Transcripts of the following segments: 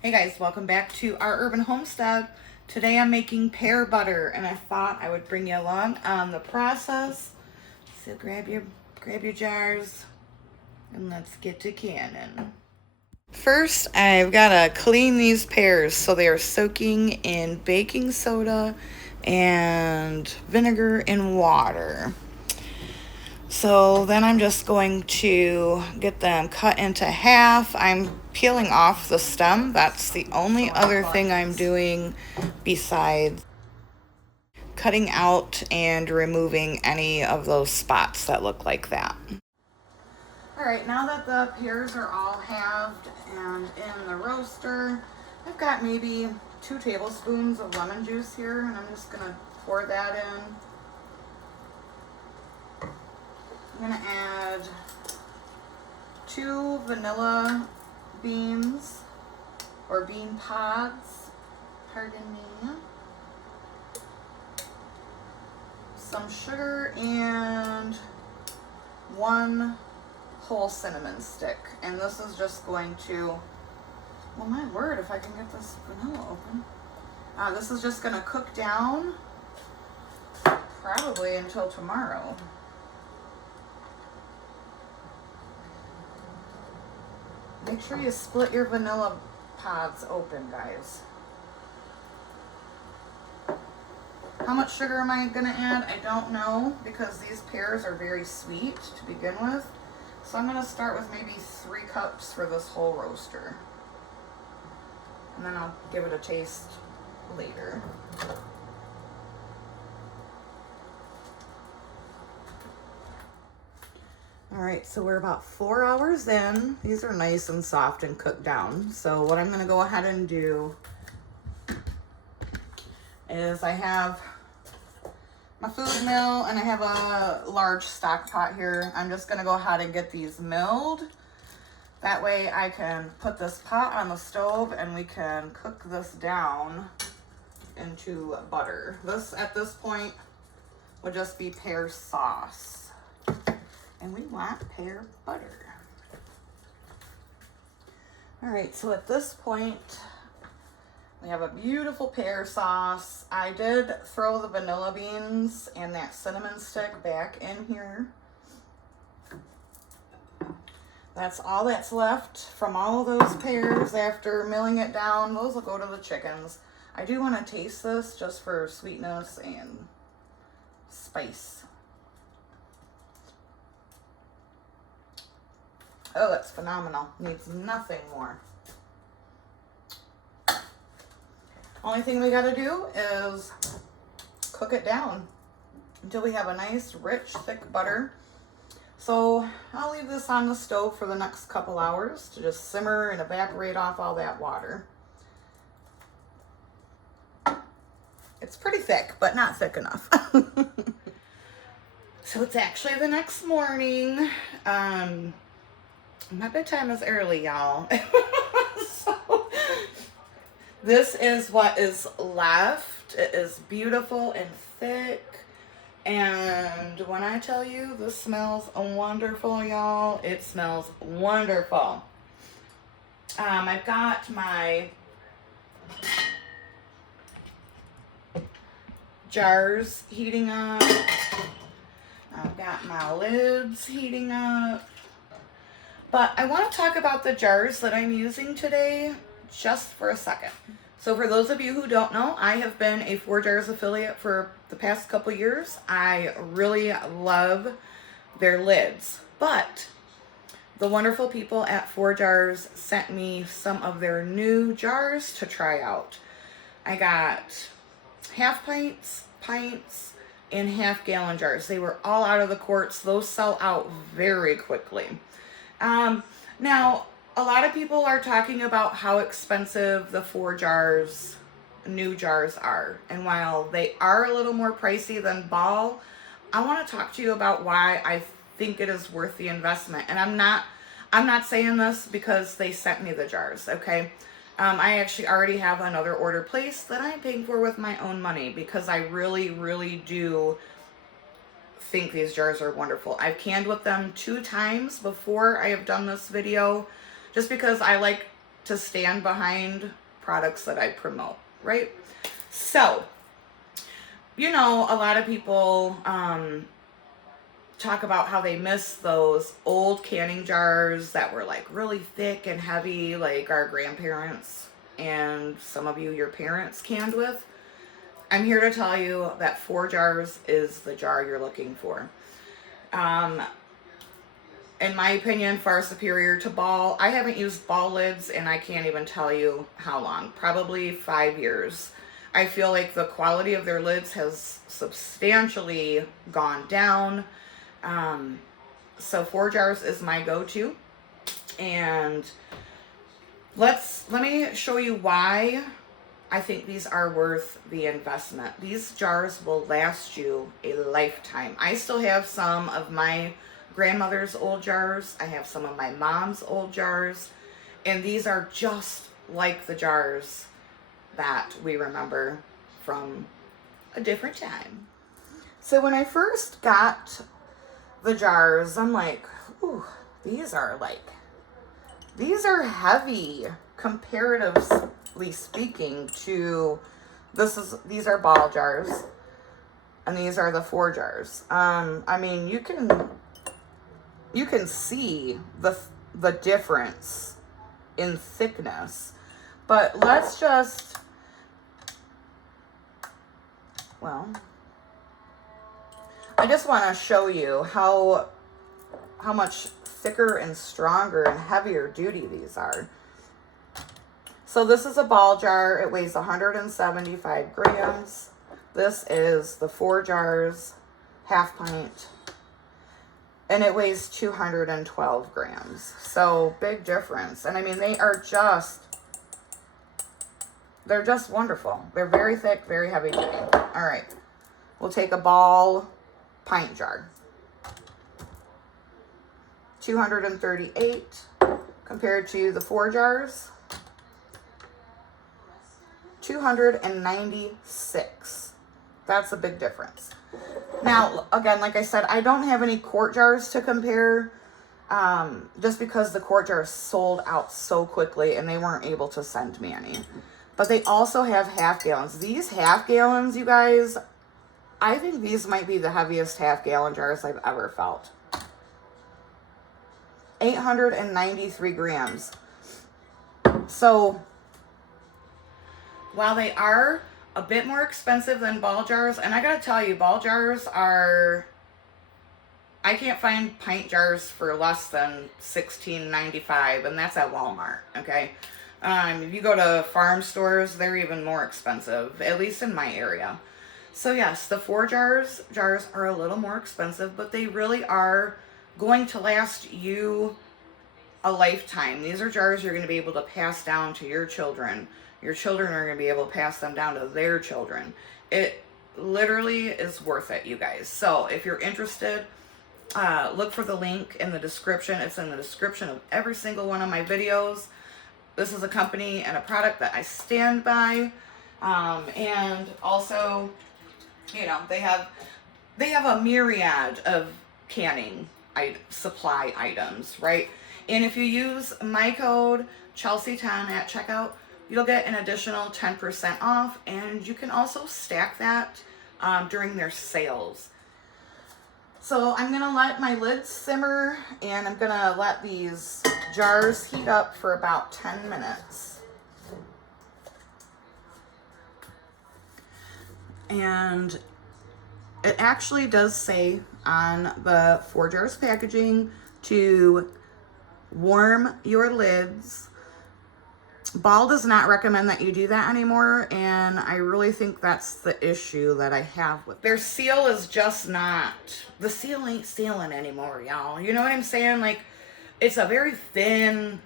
Hey guys, welcome back to our urban homestead. Today I'm making pear butter and I thought I would bring you along on the process. So grab your jars and let's get to canning. First, I've got to clean these pears so they are soaking in baking soda and vinegar and water. So then I'm just going to get them cut into half. I'm peeling off the stem. That's the only other thing I'm doing besides cutting out and removing any of those spots that look like that. All right, now that the pears are all halved and in the roaster, I've got maybe 2 tablespoons of lemon juice here, and I'm just gonna pour that in. I'm gonna add 2 vanilla beans or bean pods, pardon me, some sugar, and 1 whole cinnamon stick. And this is just going to, well, my word, if I can get this vanilla open. This is just gonna cook down probably until tomorrow. Make sure you split your vanilla pods open, guys. How much sugar am I gonna add? I don't know, because these pears are very sweet to begin with. So I'm gonna start with maybe 3 cups for this whole roaster. And then I'll give it a taste later. All right, so we're about 4 hours in. These are nice and soft and cooked down. So what I'm gonna go ahead and do is I have my food mill and I have a large stock pot here. I'm just gonna go ahead and get these milled. That way I can put this pot on the stove and we can cook this down into butter. This, at this point, would just be pear sauce. And we want pear butter. All right, so at this point, we have a beautiful pear sauce. I did throw the vanilla beans and that cinnamon stick back in here. That's all that's left from all of those pears after milling it down. Those will go to the chickens. I do want to taste this just for sweetness and spice. Oh, that's phenomenal. Needs nothing more. Only thing we gotta do is cook it down until we have a nice, rich, thick butter. So I'll leave this on the stove for the next couple hours to just simmer and evaporate off all that water. It's pretty thick, but not thick enough. So it's actually the next morning. My bedtime is early, y'all. So this is what is left. It is beautiful and thick. And when I tell you this smells wonderful, y'all, it smells wonderful. I've got my jars heating up. I've got my lids heating up. But I want to talk about the jars that I'm using today just for a second. So for those of you who don't know, I have been a 4 Jars affiliate for the past couple years. I really love their lids. But the wonderful people at 4 Jars sent me some of their new jars to try out. I got half pints, pints, and half-gallon jars. They were all out of the quarts. Those sell out very quickly. Now, a lot of people are talking about how expensive the 4 Jars, new jars are. And while they are a little more pricey than Ball, I want to talk to you about why I think it is worth the investment. And I'm not saying this because they sent me the jars, okay? I actually already have another order placed that I'm paying for with my own money because I really, really do think these jars are wonderful. I've canned with them 2 times before I have done this video just because I like to stand behind products that I promote, right? So, you know, a lot of people talk about how they miss those old canning jars that were like really thick and heavy, like our grandparents and some of you, your parents canned with. I'm here to tell you that 4 jars is the jar you're looking for. In my opinion, far superior to ball. I haven't used ball lids and I can't even tell you how long. Probably 5 years. I feel like the quality of their lids has substantially gone down. So 4 jars is my go-to. And let me show you why I think these are worth the investment. These jars will last you a lifetime. I still have some of my grandmother's old jars. I have some of my mom's old jars. And these are just like the jars that we remember from a different time. So when I first got the jars, I'm like, ooh, these are heavy comparatively speaking to these are ball jars and these are the 4 jars. I mean, you can see the difference in thickness, but let's just, well, I just want to show you how much thicker and stronger and heavier duty these are. So this is a ball jar. It weighs 175 grams. This is the 4 jars, half pint, and it weighs 212 grams. So big difference. And I mean, they're just wonderful. They're very thick, very heavy duty. All right, we'll take a ball pint jar. 238 compared to the 4 jars. 296. That's a big difference. Now, again, like I said, I don't have any quart jars to compare, just because the quart jars sold out so quickly and they weren't able to send me any. But they also have half gallons. These half gallons, you guys, I think these might be the heaviest half gallon jars I've ever felt. 893 grams. So while they are a bit more expensive than ball jars, and I gotta tell you, ball jars are, I can't find pint jars for less than $16.95, and that's at Walmart, okay? If you go to farm stores, they're even more expensive, at least in my area. So yes, the 4 jars are a little more expensive, but they really are going to last you a lifetime. These are jars you're going to be able to pass down to your children. Your children are going to be able to pass them down to their children. It literally is worth it, you guys. So if you're interested, look for the link in the description. It's in the description of every single one of my videos. This is a company and a product that I stand by. And also, you know, they have a myriad of canning supply items, right? And if you use my code Chelsea10 at checkout, you'll get an additional 10% off, and you can also stack that during their sales. So I'm gonna let my lids simmer, and I'm gonna let these jars heat up for about 10 minutes. And it actually does say on the 4 jars packaging to warm your lids. Ball does not recommend that you do that anymore, and I really think that's the issue that I have with their seal. Is just not, the seal ain't sealing anymore, y'all. You know what I'm saying? Like, it's a very thin,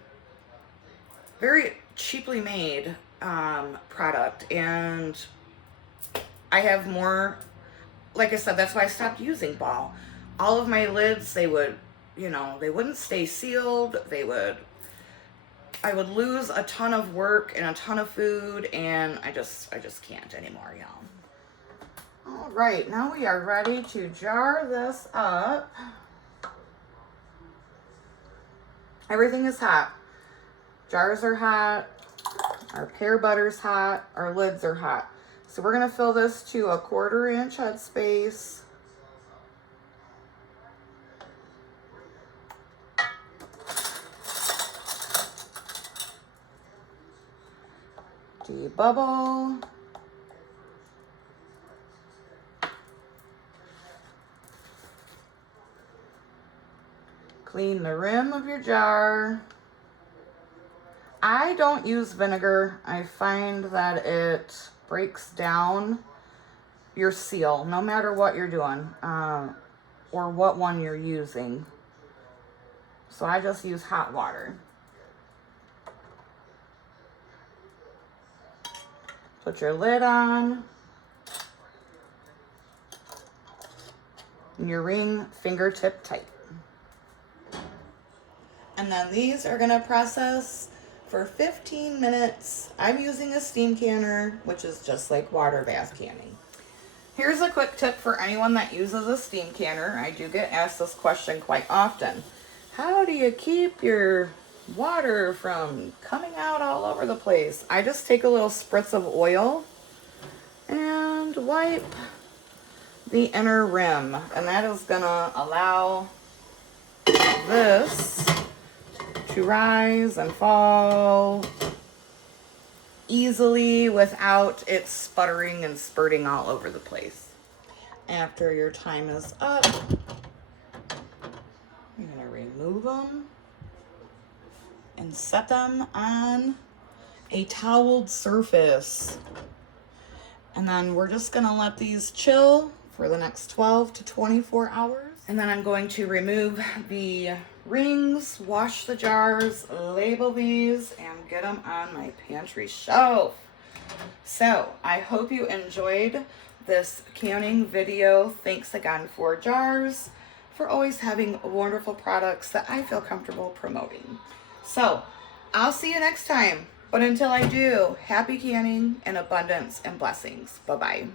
very cheaply made product, and I have more, like I said, that's why I stopped using ball. All of my lids, they would, you know, they wouldn't stay sealed. I would lose a ton of work and a ton of food, and I just can't anymore, y'all. All right, now we are ready to jar this up. Everything is hot. jars are hot, our pear butter's hot, our lids are hot. So we're gonna fill this to a 1/4 inch headspace. Debubble. Clean the rim of your jar. I don't use vinegar. I find that it breaks down your seal, no matter what you're doing or what one you're using. So I just use hot water. Put your lid on. And your ring fingertip tight. And then these are gonna process for 15 minutes. I'm using a steam canner, which is just like water bath canning. Here's a quick tip for anyone that uses a steam canner. I do get asked this question quite often. How do you keep your water from coming out all over the place? I just take a little spritz of oil and wipe the inner rim, and that is gonna allow this to rise and fall easily without it sputtering and spurting all over the place. After your time is up, I'm gonna remove them and set them on a toweled surface. And then we're just gonna let these chill for the next 12 to 24 hours. And then I'm going to remove the rings, wash the jars, label these, and get them on my pantry shelf. So I hope you enjoyed this canning video. Thanks again for Jars, for always having wonderful products that I feel comfortable promoting. So I'll see you next time. But until I do, happy canning and abundance and blessings. Bye-bye.